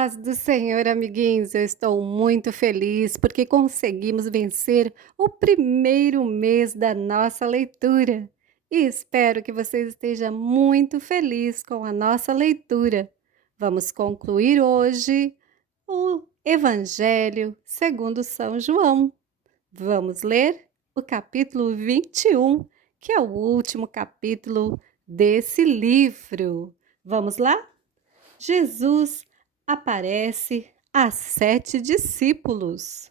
Paz do Senhor, amiguinhos. Eu estou muito feliz porque conseguimos vencer o primeiro mês da nossa leitura. E espero que você esteja muito feliz com a nossa leitura. Vamos concluir hoje o Evangelho segundo São João. Vamos ler o capítulo 21, que é o último capítulo desse livro. Vamos lá? Jesus aparece a 7 discípulos.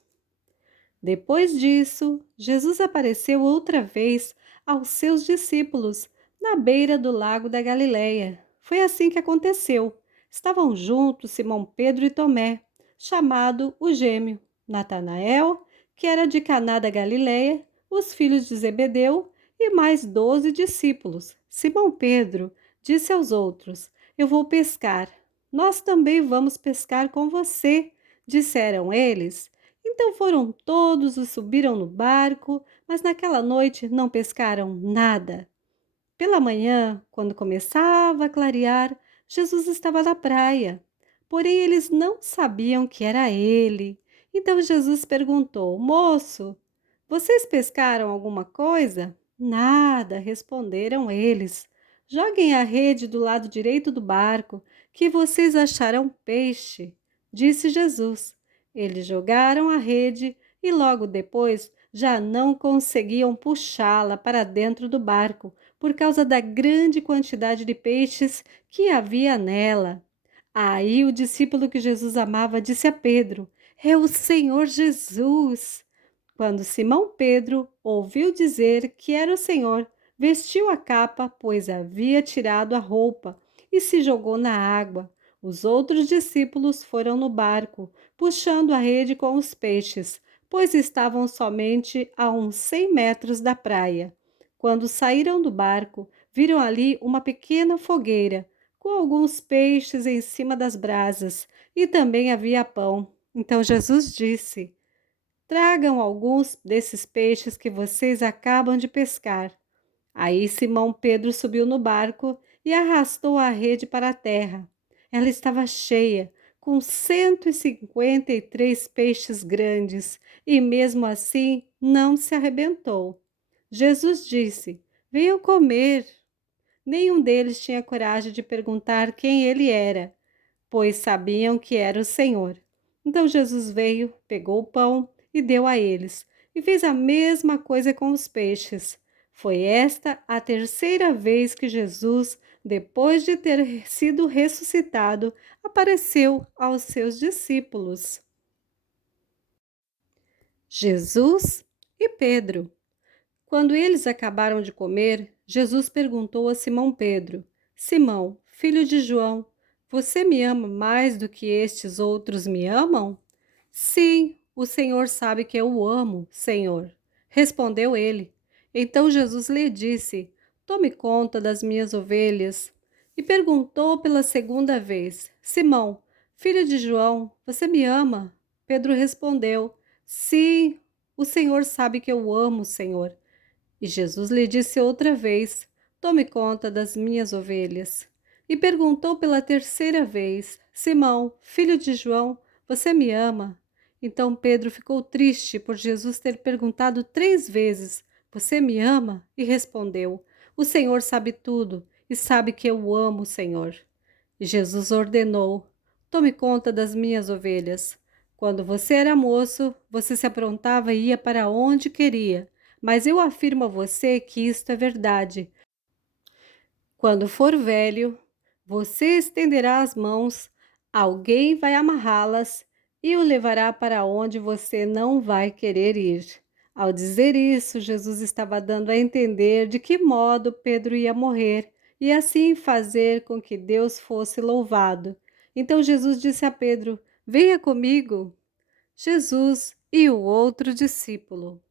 Depois disso, Jesus apareceu outra vez aos seus discípulos na beira do lago da Galileia. Foi assim que aconteceu. Estavam juntos Simão Pedro e Tomé, chamado o Gêmeo, Natanael, que era de Caná da Galileia, os filhos de Zebedeu e mais 12 discípulos. Simão Pedro disse aos outros: Eu vou pescar. Nós também vamos pescar com você, disseram eles. Então foram todos e subiram no barco, mas naquela noite não pescaram nada. Pela manhã, quando começava a clarear, Jesus estava na praia. Porém, eles não sabiam que era ele. Então Jesus perguntou: Moço, vocês pescaram alguma coisa? Nada, responderam eles. Joguem a rede do lado direito do barco, que vocês acharão peixe, disse Jesus. Eles jogaram a rede e logo depois já não conseguiam puxá-la para dentro do barco por causa da grande quantidade de peixes que havia nela. Aí o discípulo que Jesus amava disse a Pedro: É o Senhor Jesus. Quando Simão Pedro ouviu dizer que era o Senhor, vestiu a capa, pois havia tirado a roupa, e se jogou na água. Os outros discípulos foram no barco, puxando a rede com os peixes, pois estavam somente a uns 100 metros da praia. Quando saíram do barco, viram ali uma pequena fogueira, com alguns peixes em cima das brasas, e também havia pão. Então Jesus disse: Tragam alguns desses peixes que vocês acabam de pescar. Aí Simão Pedro subiu no barco e arrastou a rede para a terra. Ela estava cheia, com 153 peixes grandes, e mesmo assim não se arrebentou. Jesus disse: Venham comer. Nenhum deles tinha coragem de perguntar quem ele era, pois sabiam que era o Senhor. Então Jesus veio, pegou o pão e deu a eles, e fez a mesma coisa com os peixes. Foi esta a terceira vez que Jesus, depois de ter sido ressuscitado, apareceu aos seus discípulos. Jesus e Pedro. Quando eles acabaram de comer, Jesus perguntou a Simão Pedro: Simão, filho de João, você me ama mais do que estes outros me amam? Sim, o Senhor sabe que eu o amo, Senhor, respondeu ele. Então Jesus lhe disse: Tome conta das minhas ovelhas. E perguntou pela segunda vez: Simão, filho de João, você me ama? Pedro respondeu: Sim, o Senhor sabe que eu o amo, Senhor. E Jesus lhe disse outra vez: Tome conta das minhas ovelhas. E perguntou pela terceira vez: Simão, filho de João, você me ama? Então Pedro ficou triste por Jesus ter perguntado 3 vezes: Você me ama? E respondeu: O Senhor sabe tudo e sabe que eu o amo, Senhor. E Jesus ordenou: Tome conta das minhas ovelhas. Quando você era moço, você se aprontava e ia para onde queria. Mas eu afirmo a você que isto é verdade. Quando for velho, você estenderá as mãos, alguém vai amarrá-las e o levará para onde você não vai querer ir. Ao dizer isso, Jesus estava dando a entender de que modo Pedro ia morrer e assim fazer com que Deus fosse louvado. Então Jesus disse a Pedro: Venha comigo. Jesus e o outro discípulo.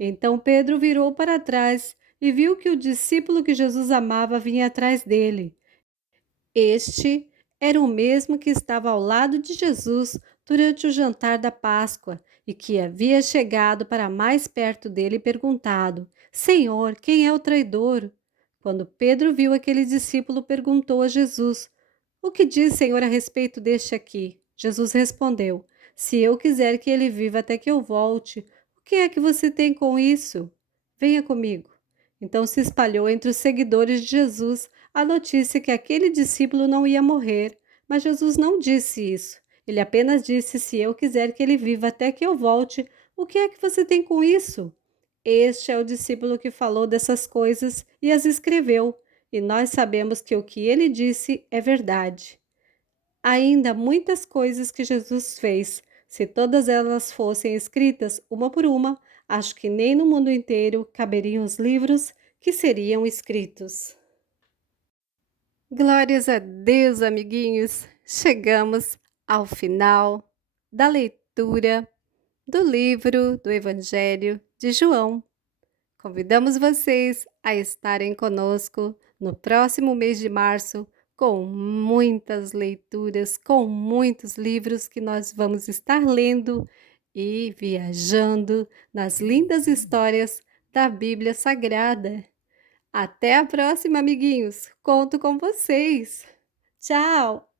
Então Pedro virou para trás e viu que o discípulo que Jesus amava vinha atrás dele. Este era o mesmo que estava ao lado de Jesus durante o jantar da Páscoa e que havia chegado para mais perto dele e perguntado: Senhor, quem é o traidor? Quando Pedro viu aquele discípulo, perguntou a Jesus: O que diz, Senhor, a respeito deste aqui? Jesus respondeu: Se eu quiser que ele viva até que eu volte, o que é que você tem com isso? Venha comigo. Então se espalhou entre os seguidores de Jesus a notícia que aquele discípulo não ia morrer, mas Jesus não disse isso. Ele apenas disse: Se eu quiser que ele viva até que eu volte, o que é que você tem com isso? Este é o discípulo que falou dessas coisas e as escreveu, e nós sabemos que o que ele disse é verdade. Ainda há muitas coisas que Jesus fez. Se todas elas fossem escritas uma por uma, acho que nem no mundo inteiro caberiam os livros que seriam escritos. Glórias a Deus, amiguinhos! Chegamos ao final da leitura do livro do Evangelho de João. Convidamos vocês a estarem conosco no próximo mês de março, com muitas leituras, com muitos livros que nós vamos estar lendo e viajando nas lindas histórias da Bíblia Sagrada. Até a próxima, amiguinhos! Conto com vocês! Tchau!